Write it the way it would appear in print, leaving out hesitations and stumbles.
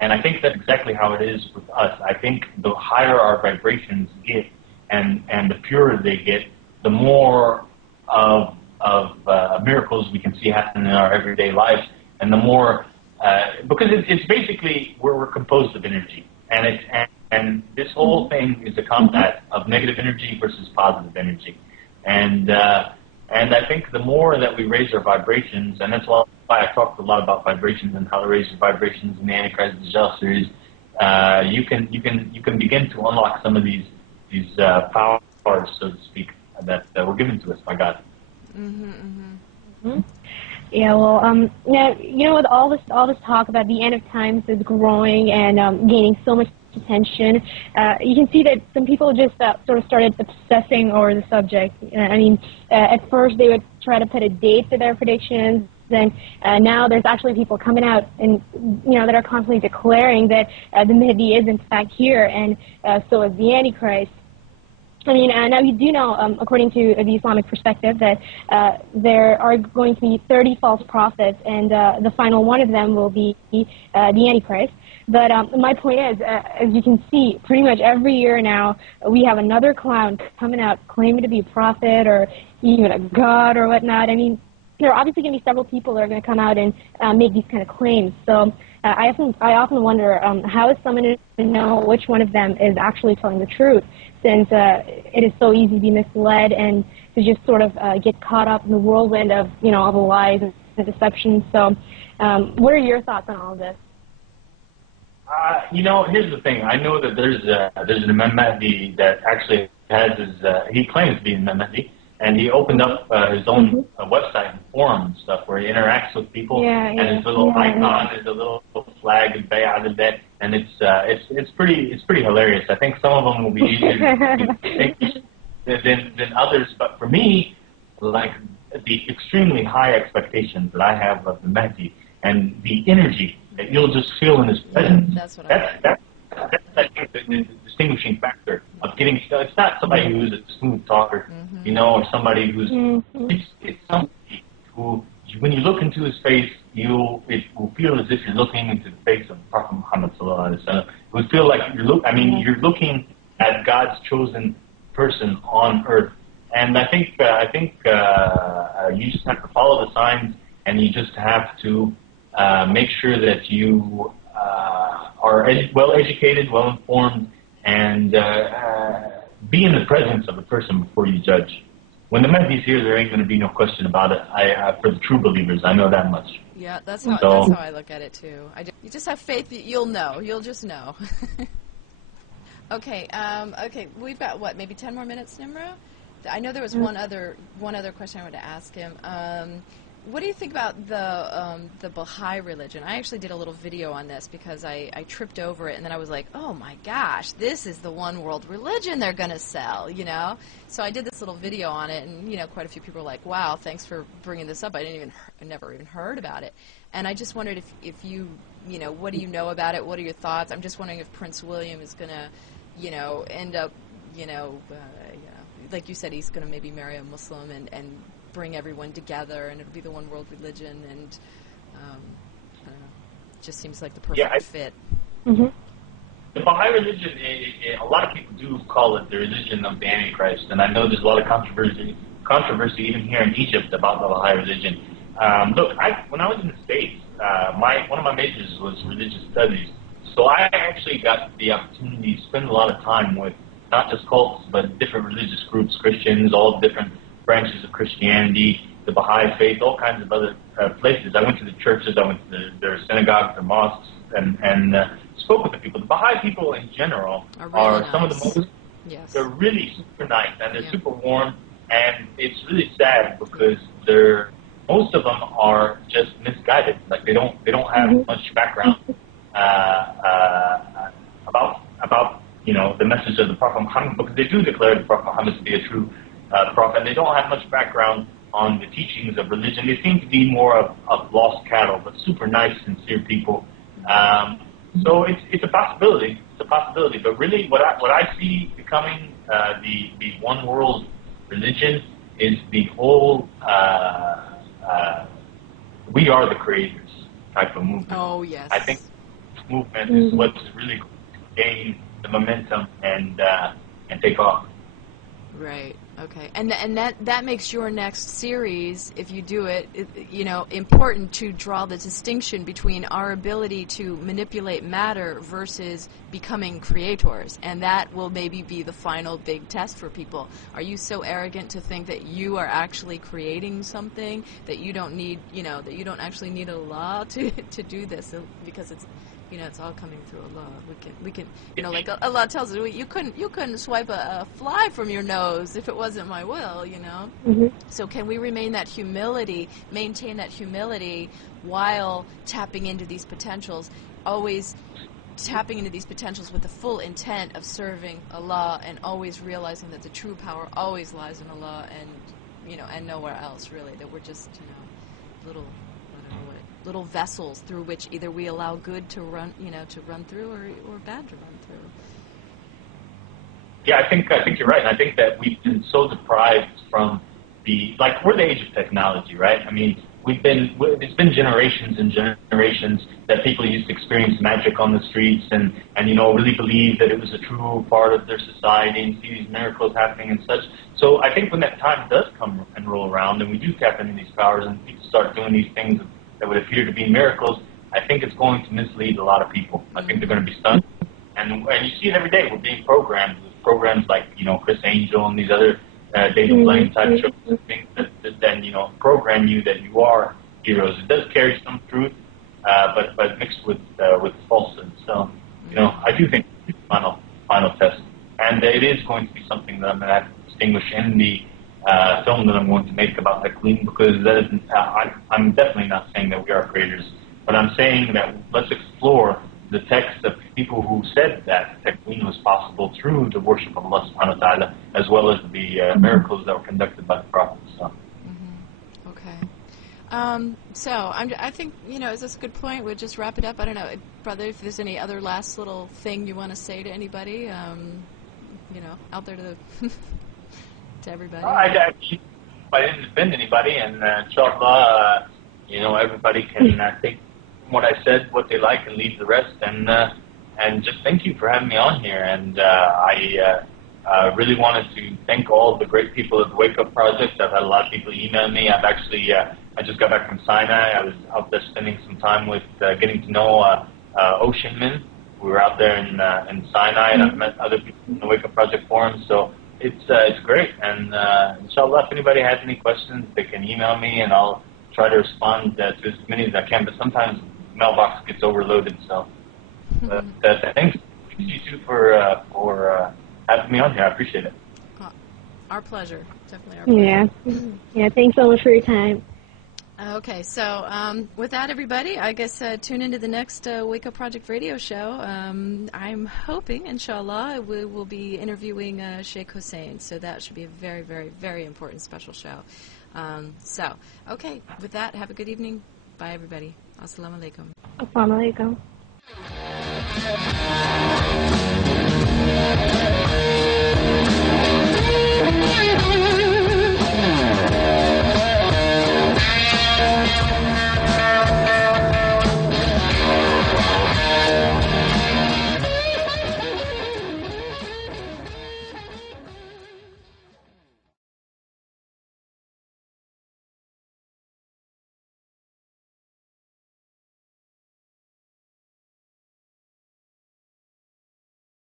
And I think that's exactly how it is with us. I think the higher our vibrations get and the purer they get, the more of miracles we can see happen in our everyday lives, and the more, because it's basically we're composed of energy, and this whole thing is a combat of negative energy versus positive energy, and I think the more that we raise our vibrations, and that's why I talked a lot about vibrations and how to raise your vibrations in the Antichrist Dajjal series, you can begin to unlock some of these powers, so to speak, that were given to us by God. Yeah, well, now, with all this talk about the end of times is growing and gaining so much attention, you can see that some people just sort of started obsessing over the subject. I mean, at first they would try to put a date to their predictions, and now there's actually people coming out and that are constantly declaring that the Mahdi is in fact here, and so is the Antichrist. I mean, now you do know, according to the Islamic perspective, that there are going to be 30 false prophets, and the final one of them will be the Antichrist. But my point is, as you can see, pretty much every year now, we have another clown coming out claiming to be a prophet or even a god or whatnot. I mean, there are obviously going to be several people that are going to come out and make these kind of claims. So I often wonder, how is someone to know which one of them is actually telling the truth, since it is so easy to be misled and to just sort of get caught up in the whirlwind of, all the lies and deception. So what are your thoughts on all of this? Here's the thing. I know that there's an Imam Mahdi that actually has he claims to be an Imam Mahdi, and he opened up his own website and forum and stuff where he interacts with people, and his little icon is a little flag and bay'ah and that, and it's pretty hilarious. I think some of them will be easier than others, but for me, like the extremely high expectations that I have of the Mahdi and the energy that you'll just feel in his presence. That's I think the distinguishing factor of getting. It's not somebody who's a smooth talker, or somebody who's. It's somebody who, when you look into his face, it will feel as if you're looking into the face of Prophet Muhammad sallallahu alaihi wasallam. It would feel like you're looking at God's chosen person on earth. And I think you just have to follow the signs, and you just have to make sure that you are well-educated, well-informed, and be in the presence of a person before you judge. When the Mahdi's here, there ain't going to be no question about it. For the true believers, I know that much. Yeah, that's how I look at it too. You just have faith that you'll know. You'll just know. Okay. Okay. We've got maybe 10 more minutes, Nimro? I know there was one other question I wanted to ask him. What do you think about the Baha'i religion? I actually did a little video on this because I tripped over it, and then I was like, oh my gosh, this is the one world religion they're going to sell, So I did this little video on it, and quite a few people were like, wow, thanks for bringing this up. I never even heard about it. And I just wondered if you, what do you know about it? What are your thoughts? I'm just wondering if Prince William is going to, end up, like you said, he's going to maybe marry a Muslim and bring everyone together, and it'll be the one world religion, and I don't know, it just seems like the perfect fit. The Baha'i religion, a lot of people do call it the religion of the Antichrist, and I know there's a lot of controversy even here in Egypt about the Baha'i religion. Look, when I was in the States, one of my majors was religious studies, so I actually got the opportunity to spend a lot of time with not just cults, but different religious groups, Christians, all different branches of Christianity, the Baha'i faith, all kinds of other places. I went to the churches, I went to their synagogues, their mosques, and spoke with the people. The Baha'i people in general are some of the most, they're really super nice, and they're super warm, and it's really sad because most of them are just misguided. Like they don't have much background about the message of the Prophet Muhammad, because they do declare the Prophet Muhammad to be a true prophet, and they don't have much background on the teachings of religion. They seem to be more of lost cattle, but super nice, sincere people. So it's a possibility. It's a possibility. But really, what I see becoming the one world religion is the whole we are the creators type of movement. Oh yes. I think movement is what's really going to gain the momentum and take off. Right. Okay. And that makes your next series, if you do it, you know, important to draw the distinction between our ability to manipulate matter versus becoming creators. And that will maybe be the final big test for people. Are you so arrogant to think that you are actually creating something, that you don't need, you know, that you don't actually need a law to do this, because it's, you know, it's all coming through Allah. We can, you know, like Allah tells us, you couldn't swipe a fly from your nose if it wasn't my will, you know. So can we maintain that humility while tapping into these potentials, always tapping into these potentials with the full intent of serving Allah, and always realizing that the true power always lies in Allah, and, you know, and nowhere else really, that we're just, you know, little vessels through which either we allow good to run, you know, to run through, or bad to run through. Yeah, I think you're right. And I think that we've been so deprived from we're the age of technology, right? I mean, it's been generations and generations that people used to experience magic on the streets and you know, really believe that it was a true part of their society and see these miracles happening and such. So I think when that time does come and roll around and we do tap into these powers and people start doing these things that would appear to be miracles, I think it's going to mislead a lot of people. I think they're going to be stunned. And you see it every day. We're being programmed with programs like, you know, Chris Angel and these other data blame type shows, things that then, you know, program you that you are heroes. It does carry some truth, but mixed with falsehood. So, you know, I do think it's the final test. And it is going to be something that I'm going to have to distinguish in the film that I'm going to make about Teklin, because that isn't, I'm definitely not saying that we are creators, but I'm saying that let's explore the text of people who said that Teklin was possible through the worship of Allah subhanahu wa ta'ala, as well as the miracles that were conducted by the Prophet. So. Okay. So I think, you know, is this a good point? We'll just wrap it up. I don't know, brother, if there's any other last little thing you want to say to anybody, you know, out there to everybody. I didn't offend anybody, and inshallah, you know, everybody can take what I said, what they like, and leave the rest. And just thank you for having me on here. And I really wanted to thank all the great people at the Wake Up Project. I've had a lot of people email me. I've actually I just got back from Sinai. I was out there spending some time with getting to know oceanmen. We were out there in Sinai, and I've met other people in the Wake Up Project forum. So it's great, and inshallah, if anybody has any questions, they can email me, and I'll try to respond to as many as I can. But sometimes the mailbox gets overloaded, so thanks you too for having me on here. I appreciate it. Our pleasure, definitely our pleasure. Yeah. Thanks so much for your time. Okay, so with that, everybody, I guess tune into the next Wake Up Project radio show. I'm hoping, inshallah, we will be interviewing Sheikh Hussein, so that should be a very, very, very important special show. So, okay, with that, have a good evening. Bye, everybody. Assalamu alaikum. Assalamu alaikum.